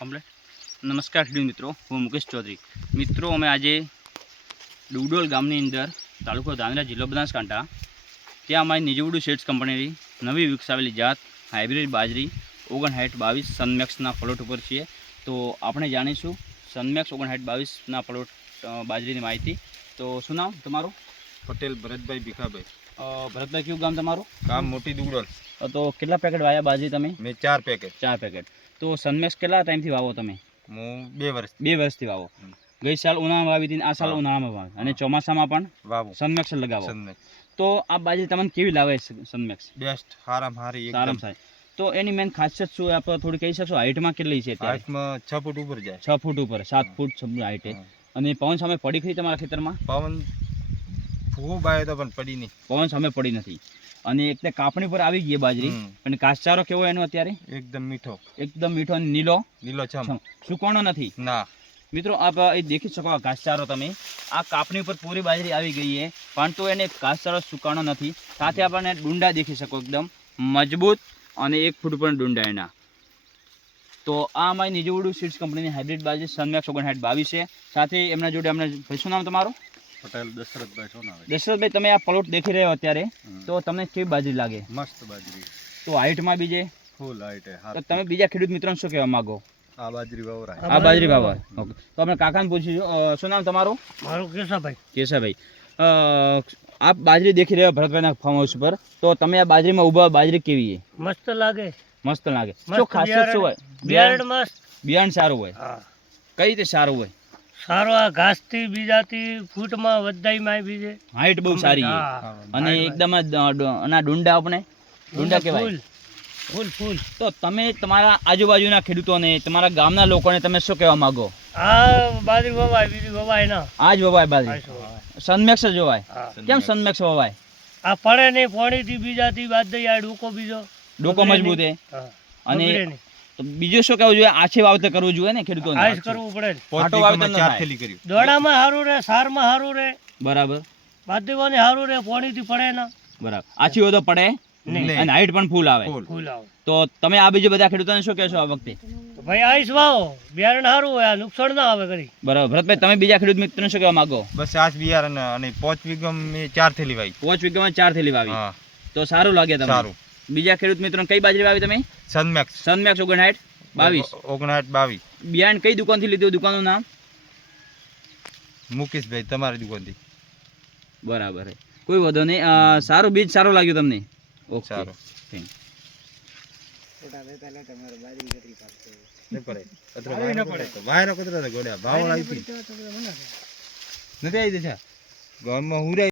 Complete. નમસ્કાર ખેડૂત મિત્રો, હું મુકેશ ચૌધરી. મિત્રો, અમે આજે ડુગડોલ ગામની અંદર તાલુકો ધાંગધ્રા જિલ્લો બનાસકાંઠા ત્યાં અમારી નિજવડુ સીડ્સ કંપનીની નવી વિકસાવેલી જાત હાઇબ્રિડ બાજરી 5922 સનમેક્સના પ્લોટ ઉપર છીએ. તો આપણે જાણીશું સનમેક્સ 5922ના પ્લોટ બાજરીની માહિતી. તો શું નામ તમારું? પટેલ ભરતભાઈ ભીખાભાઈ. ભરતભાઈ, કયું ગામ તમારું? ગામ મોટી દુગડોલ. તો કેટલા પેકેટ વાયા બાજરી તમે? મેં 4 પેકેટ. 4 પેકેટ. તો સનમેક્સ કેટલા ટાઈમથી વાવો તમે? હું 2 વર્ષ. 2 વર્ષથી વાવો. ગઈ સાલ ઉનાળામાં વાવી હતી, આ સાલ ઉનાળામાં વાવી, અને ચોમાસામાં પણ વાવું સનમેક્સ લગાવો. સનમેક્સ તો આ બાજરી તમને કેવી લાગે સનમેક્સ? બેસ્ટ, હારામાં હારી એકદમ. સારામાં સારી. તો એની મેન ખાસિયત શું આપણે થોડી કહી શકશો? હાઇટમાં કેટલી છે અત્યારે? હાઈટમાં 6 ફૂટ ઉપર જાય. 6 ફૂટ ઉપર, 7 ફૂટ 6 હાઇટે. અને પવન સામે પડી ખરી તમારા ખેતરમાં? પવન ખૂબ આવ્યો તો પણ પડી નહીં. પવન સામે પડી નથી. અને એટલે કાપણી પર આવી ગઈ બાજરી. અને ઘાસચારો કેવો એનો અત્યારે? એકદમ મીઠો, એકદમ મીઠો અને નીલો, લીલોછમ, સુકાણો નથી. ના. મિત્રો, આપ એ દેખી શકો આ ઘાસચારો તમે. આ કાપણી ઉપર પૂરી બાજરી આવી ગઈ છે, પરંતુ એને ઘાસચારો સુકાણો નથી. સાથે આપણને ડુંડા દેખી શકો, એકદમ મજબૂત અને 1 ફૂટ પર ડુંડા એના. તો આ અમારી નિજવડુ સીડ્સ કંપનીની હાઇબ્રિડ બાજરી સનમેક્સ 5922 છે. સાથે એમના જોડે અમને શું નામ તમારું? પટેલ દશરથભાઈ સોનાભાઈ. દશરથભાઈ, તમે આ પ્લોટ દેખી રહ્યા અત્યારે, તો તમને કેવી બાજરી લાગે? મસ્ત બાજરી, તો હાઇટમાં બીજે ફૂલ હાઈટ. તો તમે બીજા ખેડૂત મિત્રોને શું કહેવા માંગો? આ બાજરી વાવરાય. આ બાજરી વાવવા. ઓકે. તો આપણે કાકાને પૂછીશું, શું નામ તમારું? મારું કેશાભાઈ. કેશાભાઈ, આપ બાજરી દેખી રહ્યા ભરતભાઈના ફાર્મ હાઉસ પર, તો તમે આ બાજરીમાં ઊભા, બાજરી કેવી છે? મસ્ત લાગે. મસ્ત લાગે. મસ્ત શું ખાસિયત શું હોય? બિયારણ મસ્ત. બિયારણ સારું હોય? હા, કઈ રીતે સારું હોય? સારો. આ ઘાસથી બીજાથી ફૂટમાં વધાઈમાં બીજે હાઈટ બહુ સારી છે. હા, અને એકદમ આના ડુંડા આપણે ડુંડા કહેવાય. ફૂલ ફૂલ ફૂલ. તો તમે તમારા આજુબાજુના ખેડૂતોને, તમારા ગામના લોકોને તમે શું કહેવા માંગો? આ બાજરી વવાય, બીજી વવાય ના. આ જ વવાય બાજરી? આ શું વવાય? સનમેક્સ જ વવાય? હા. કેમ સનમેક્સ વવાય? આ પડે નહીં, પોણીથી બીજાથી બાદ દઈ. આ ડૂકો બીજો ડોકો મજબૂત છે. હા, અને બગડે નહીં. તો બીજું શું કહેવું જોઈએ? આછી વાવતર કરવું જોઈએ ને ખેડૂતોને? આજ કરવું પડે ને. આટો વાવેતર ન 4 થાય. થેલી કર્યું. દોડામાં સારું રે, સારમાં સારું રે, બરાબર બાદીઓને સારું રે, પોણીથી પડે ના. બરાબર. આછી હોય તો પડે નહીં. અને હાઈટ પણ ફૂલ આવે. ફૂલ. ફૂલ આવે. તો તમે આ બીજા બધા ખેડૂતોને શું કહેશો આ વખતે? તો ભાઈ આઈસ વાવો, બિયારણ સારું હોય, આ નુકસાન ના આવે કરી. બરાબર. ભરતભાઈ, તમે બીજા ખેડૂત મિત્રોને શું કહેવા માંગો? બસ આ જ બિયારણ. અને 5 વીઘામાં મેં 4 થેલી વાવી. 5 વીઘામાં 4 થેલી વાવી. હા, તો સારું લાગે તમને? સારું. બીજા ખેડૂત મિત્રોને કઈ બાજરી વાવી તમે? સનમેક્સ સનમેક્સ 5922. 5922. બિયારણ કઈ દુકાનથી લીધું? દુકાનનું નામ? મુકેશભાઈ, તમારી દુકાનથી. બરાબર. કોઈ વાંધો નહીં. સારું બીજ સારું લાગ્યું તમને? ઓકે, સારું. થેન્ક વાયરો કતરો ગોળ્યા ભાવ આવી નથી આવી જશે ગામમાં હુરાઈ